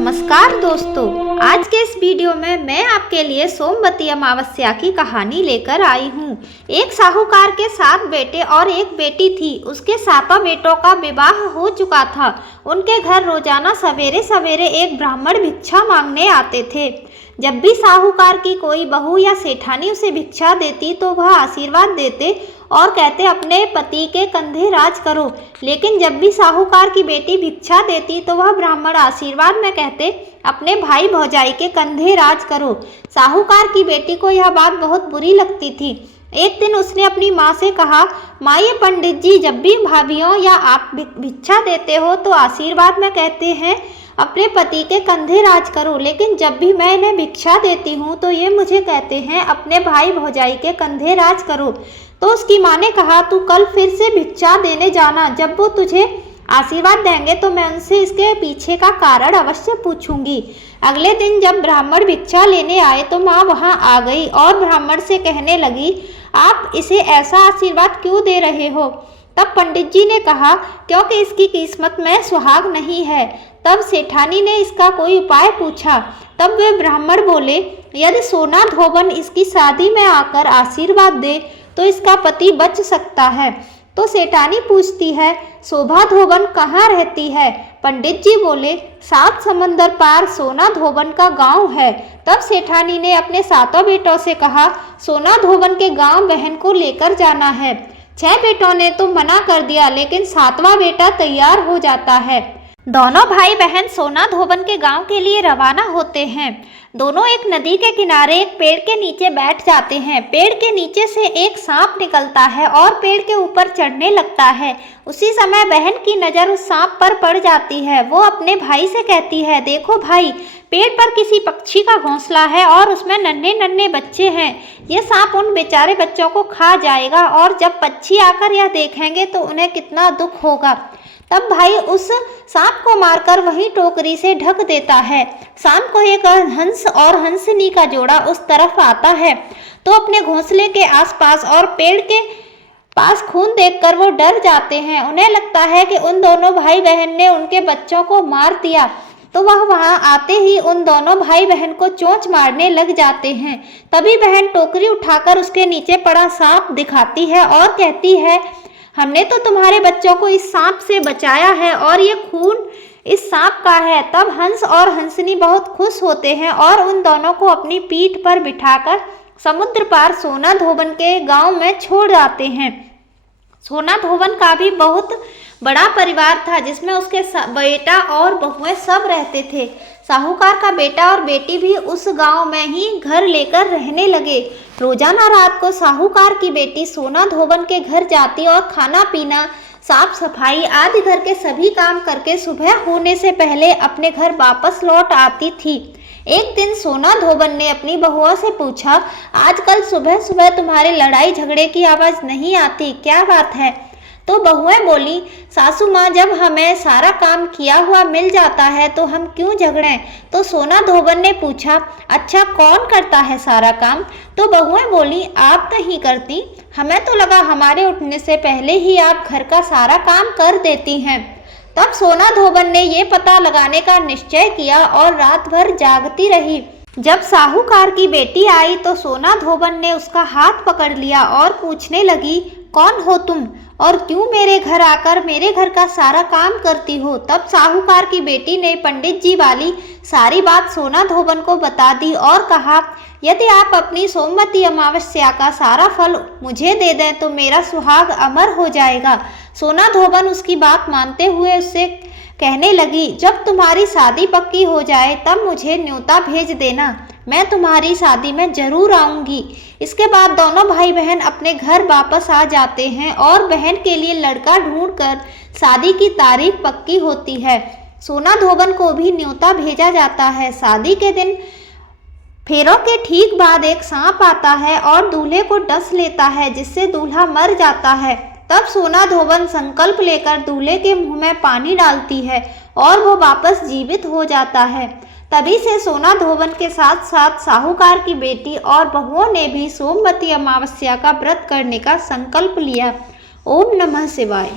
नमस्कार दोस्तों, आज के इस वीडियो में मैं आपके लिए सोमवती अमावस्या की कहानी लेकर आई हूँ। एक साहूकार के 7 बेटे और एक बेटी थी। उसके 7 बेटों का विवाह हो चुका था। उनके घर रोजाना सवेरे सवेरे एक ब्राह्मण भिक्षा मांगने आते थे। जब भी साहूकार की कोई बहू या सेठानी उसे भिक्षा देती तो वह आशीर्वाद देते और कहते अपने पति के कंधे राज करो। लेकिन जब भी साहूकार की बेटी भिक्षा देती तो वह ब्राह्मण आशीर्वाद में कहते अपने भाई भौजाई के कंधे राज करो। साहूकार की बेटी को यह बात बहुत बुरी लगती थी। एक दिन उसने अपनी माँ से कहा, माँ, ये पंडित जी जब भी भाभीियों या आप भिक्षा देते हो तो आशीर्वाद में कहते हैं अपने पति के कंधे राज करो, लेकिन जब भी मैं इन्हें भिक्षा देती हूँ तो ये मुझे कहते हैं अपने भाई भौजाई के कंधे राज करो। तो उसकी माँ ने कहा, तू कल फिर से भिक्षा देने जाना। जब वो तुझे आशीर्वाद देंगे तो मैं उनसे इसके पीछे का कारण अवश्य पूछूंगी। अगले दिन जब ब्राह्मण भिक्षा लेने आए तो माँ वहाँ आ गई और ब्राह्मण से कहने लगी, आप इसे ऐसा आशीर्वाद क्यों दे रहे हो? तब पंडित जी ने कहा, क्योंकि इसकी किस्मत में सुहाग नहीं है। तब सेठानी ने इसका कोई उपाय पूछा। तब वे ब्राह्मण बोले, यदि सोना धोबन इसकी शादी में आकर आशीर्वाद दे तो इसका पति बच सकता है। तो सेठानी पूछती है, शोभा धोबन कहाँ रहती है? पंडित जी बोले, 7 समंदर पार सोना धोबन का गांव है। तब सेठानी ने अपने 7 बेटों से कहा, सोना धोबन के गांव बहन को लेकर जाना है। 6 बेटों ने तो मना कर दिया, लेकिन 7वां बेटा तैयार हो जाता है। दोनों भाई बहन सोना धोबन के गांव के लिए रवाना होते हैं। दोनों एक नदी के किनारे एक पेड़ के नीचे बैठ जाते हैं। पेड़ के नीचे से एक सांप निकलता है और पेड़ के ऊपर चढ़ने लगता है। उसी समय बहन की नज़र उस सांप पर पड़ जाती है। वो अपने भाई से कहती है, देखो भाई, पेड़ पर किसी पक्षी का घोंसला है और उसमें नन्हे नन्हे बच्चे हैं। ये सांप उन बेचारे बच्चों को खा जाएगा और जब पक्षी आकर यह देखेंगे तो उन्हें कितना दुख होगा। तब भाई उस सांप को मारकर वही टोकरी से ढक देता है। शाम को एक हंस और हंसनी का जोड़ा उस तरफ आता है तो अपने घोंसले के आसपास और पेड़ के पास खून देखकर वो डर जाते हैं। उन्हें लगता है कि उन दोनों भाई बहन ने उनके बच्चों को मार दिया। तो वह वहां आते ही उन दोनों भाई बहन को चोंच मारने लग जाते हैं। तभी बहन टोकरी उठाकर उसके नीचे पड़ा सांप दिखाती है और कहती है, हमने तो तुम्हारे बच्चों को इस सांप से बचाया है और ये खून इस सांप का है। तब हंस और हंसनी बहुत खुश होते हैं और उन दोनों को अपनी पीठ पर बिठाकर समुद्र पार सोना धोबन के गांव में छोड़ आते हैं। सोना धोबन का भी बहुत बड़ा परिवार था जिसमें उसके बेटा और बहुएं सब रहते थे। साहूकार का बेटा और बेटी भी उस गांव में ही घर लेकर रहने लगे। रोजाना रात को साहूकार की बेटी सोना धोबन के घर जाती और खाना पीना, साफ सफाई आदि घर के सभी काम करके सुबह होने से पहले अपने घर वापस लौट आती थी। एक दिन सोना धोबन ने अपनी बहुओं से पूछा, आजकल सुबह सुबह तुम्हारे लड़ाई झगड़े की आवाज़ नहीं आती, क्या बात है? तो बहुएं बोली, सासू माँ, जब हमें सारा काम किया हुआ मिल जाता है तो हम क्यों झगड़ें? तो सोना धोबन ने पूछा, अच्छा कौन करता है सारा काम? तो बहुएं बोली, आप नहीं करती, हमें तो लगा हमारे उठने से पहले ही आप घर का सारा काम कर देती हैं। तब सोना धोबन ने ये पता लगाने का निश्चय किया और रात भर जागती रही। जब साहूकार की बेटी आई तो सोना धोबन ने उसका हाथ पकड़ लिया और पूछने लगी, कौन हो तुम और क्यों मेरे घर आकर मेरे घर का सारा काम करती हो? तब साहूकार की बेटी ने पंडित जी वाली सारी बात सोना धोबन को बता दी और कहा, यदि आप अपनी सोमवती अमावस्या का सारा फल मुझे दे दें तो मेरा सुहाग अमर हो जाएगा। सोना धोबन उसकी बात मानते हुए उससे कहने लगी, जब तुम्हारी शादी पक्की हो जाए तब मुझे न्योता भेज देना, मैं तुम्हारी शादी में जरूर आऊंगी। इसके बाद दोनों भाई बहन अपने घर वापस आ जाते हैं और बहन के लिए लड़का ढूंढकर शादी की तारीख पक्की होती है। सोना धोबन को भी न्योता भेजा जाता है। शादी के दिन फेरों के ठीक बाद एक सांप आता है और दूल्हे को डस लेता है, जिससे दूल्हा मर जाता है। तब सोना धोबन संकल्प लेकर दूल्हे के मुंह में पानी डालती है और वो वापस जीवित हो जाता है। तभी से सोना धोबन के साथ साथ साहूकार की बेटी और बहुओं ने भी सोमवती अमावस्या का व्रत करने का संकल्प लिया। ओम नमः शिवाय।